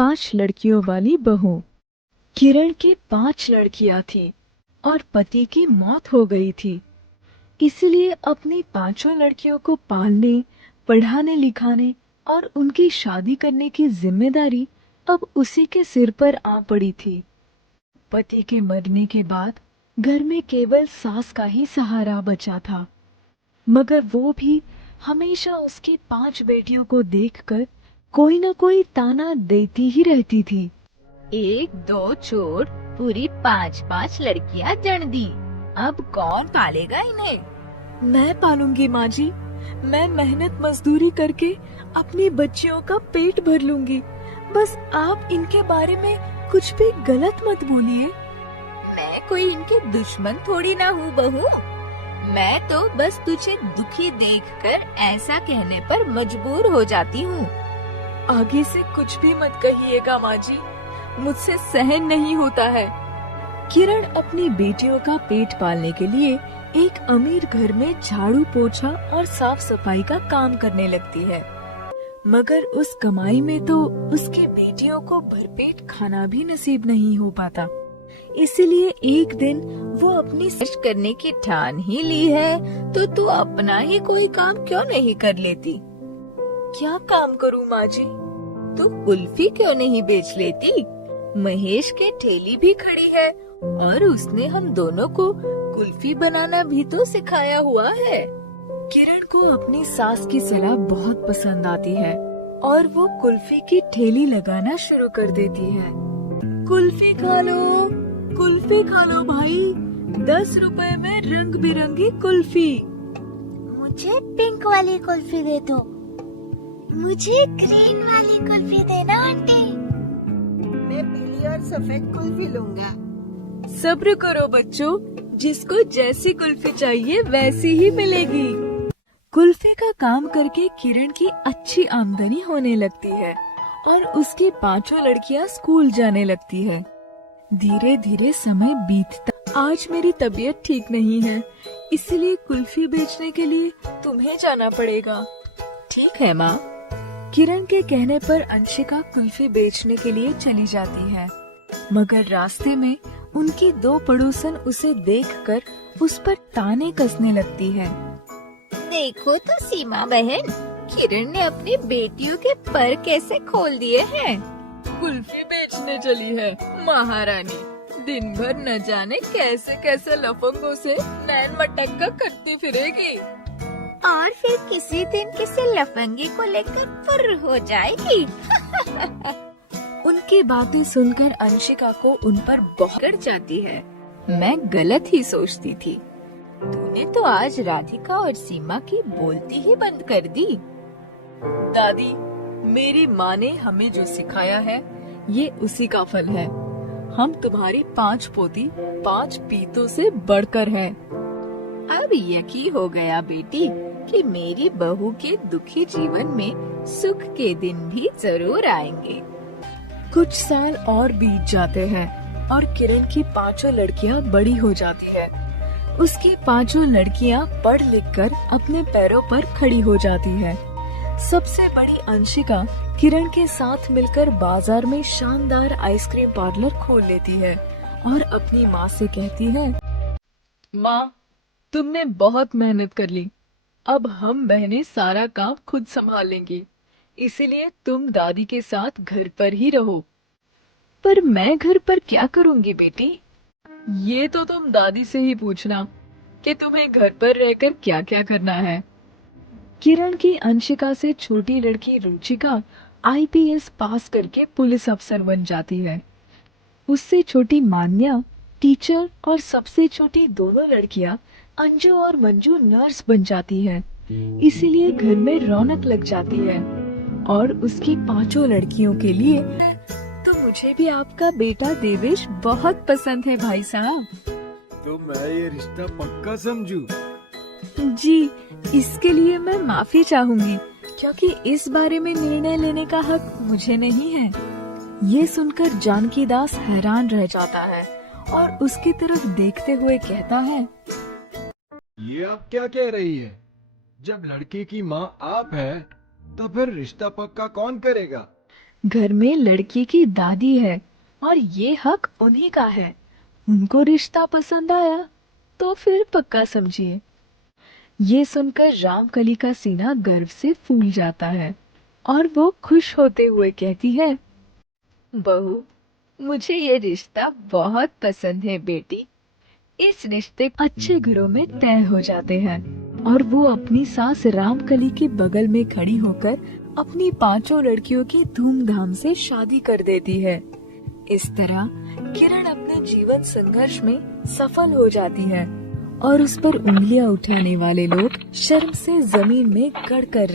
5 लड़कियों वाली बहू। किरण की 5 लड़कियां थी और पति की मौत हो गई थी। इसलिए अपनी पांचों लड़कियों को पालने, पढ़ाने लिखाने और उनकी शादी करने की जिम्मेदारी अब उसी के सिर पर आ पड़ी थी। पति के मरने के बाद घर में केवल सास का ही सहारा बचा था, मगर वो भी हमेशा उसकी 5 बेटियों को देखकर कोई न कोई ताना देती ही रहती थी। एक दो छोड़ पूरी 5-5 लड़कियां जन दी। अब कौन पालेगा इन्हें? मैं पालूंगी माँ जी। मैं मेहनत मजदूरी करके अपनी बच्चियों का पेट भर लूंगी। बस आप इनके बारे में कुछ भी गलत मत बोलिए। मैं कोई इनके दुश्मन थोड़ी ना हूँ बहू। मैं तो बस तुझे दुखी देखकर ऐसा कहने पर मजबूर हो जाती हूँ। आगे से कुछ भी मत कहिएगा माँ जी, मुझसे सहन नहीं होता है। किरण अपनी बेटियों का पेट पालने के लिए एक अमीर घर में झाड़ू पोछा और साफ सफाई का काम करने लगती है, मगर उस कमाई में तो उसकी बेटियों को भरपेट खाना भी नसीब नहीं हो पाता। इसलिए एक दिन वो अपनी सर्च करने की ठान ही ली है तो तू अपना ही कोई काम क्यों नहीं कर लेती? क्या काम करूँ माँ जी? तू कुल्फी क्यों नहीं बेच लेती? महेश के ठेली भी खड़ी है और उसने हम दोनों को कुल्फी बनाना भी तो सिखाया हुआ है। किरण को अपनी सास की सलाह बहुत पसंद आती है और वो कुल्फी की ठेली लगाना शुरू कर देती है। कुल्फी खा लो भाई, 10 रुपए में रंग बिरंगी कुल्फी। मुझे पिंक वाली कुल्फी दे दो। मुझे ग्रीन वाली कुल्फी देना आंटी। मैं पीली और सफेद कुल्फी लूंगा। सब्र करो बच्चों, जिसको जैसी कुल्फी चाहिए वैसी ही मिलेगी। कुल्फी का काम करके किरण की अच्छी आमदनी होने लगती है और उसकी 5 लड़कियां स्कूल जाने लगती है। धीरे धीरे समय बीतता। आज मेरी तबीयत ठीक नहीं है, इसलिए कुल्फी बेचने के लिए तुम्हें जाना पड़ेगा। ठीक है माँ। किरण के कहने पर अंशिका कुल्फी बेचने के लिए चली जाती है, मगर रास्ते में उनकी 2 पड़ोसन उसे देखकर उस पर ताने कसने लगती है। देखो तो सीमा बहन, किरण ने अपनी बेटियों के पर कैसे खोल दिए हैं। कुल्फी बेचने चली है महारानी, दिन भर न जाने कैसे कैसे लफंगों से नैन मटक्का करती फिरेगी और फिर किसी दिन किसी लफंगी को लेकर फुर्र हो जाएगी। उनकी बातें सुनकर अंशिका को उन पर बहुत चढ़ जाती है। मैं गलत ही सोचती थी। तूने तो आज राधिका और सीमा की बोलती ही बंद कर दी। दादी, मेरी माँ ने हमें जो सिखाया है ये उसी का फल है। हम तुम्हारी 5 पोती 5 पीतों से बढ़कर हैं। अब यकीन हो गया बेटी कि मेरी बहू के दुखी जीवन में सुख के दिन भी जरूर आएंगे। कुछ साल और बीत जाते हैं और किरण की 5 लड़कियां बड़ी हो जाती है। उसकी 5 लड़कियां पढ़ लिख कर अपने पैरों पर खड़ी हो जाती है। सबसे बड़ी अंशिका किरण के साथ मिलकर बाजार में शानदार आइसक्रीम पार्लर खोल लेती है और अपनी माँ से कहती है, माँ, तुमने बहुत मेहनत कर ली। अब हम बहनें सारा काम खुद संभाल लेंगी, इसीलिए तुम दादी के साथ घर पर ही रहो। पर मैं घर पर क्या करूंगी बेटी? ये तो तुम दादी से ही पूछना कि तुम्हें घर पर रहकर क्या क्या करना है। किरण की अंशिका से छोटी लड़की रुचिका आईपीएस पास करके पुलिस अफसर बन जाती है। उससे छोटी मान्या टीचर और सबसे छोटी दोनों लड़कियां अंजू और मंजू नर्स बन जाती है। इसीलिए घर में रौनक लग जाती है और उसकी 5 लड़कियों के लिए तो मुझे भी आपका बेटा देवेश बहुत पसंद है भाई साहब। तो मैं ये रिश्ता पक्का समझूं? जी, इसके लिए मैं माफी चाहूंगी क्योंकि इस बारे में निर्णय लेने का हक मुझे नहीं है। ये सुनकर जानकी दास हैरान रह जाता है और उसकी तरफ देखते हुए कहता है, ये आप क्या कह रही है? जब लड़के की माँ आप है तो फिर रिश्ता पक्का कौन करेगा? घर में लड़की की दादी है और ये हक उन्हीं का है। उनको रिश्ता पसंद आया तो फिर पक्का समझिए। ये सुनकर रामकली का सीना गर्व से फूल जाता है और वो खुश होते हुए कहती है, बहू, मुझे ये रिश्ता बहुत पसंद है बेटी। इस रिश्ते अच्छे घरों में तय हो जाते हैं और वो अपनी सास रामकली के बगल में खड़ी होकर अपनी 5 लड़कियों की धूमधाम से शादी कर देती है। इस तरह किरण अपने जीवन संघर्ष में सफल हो जाती है और उस पर उंगलियां उठाने वाले लोग शर्म से जमीन में गड़ कर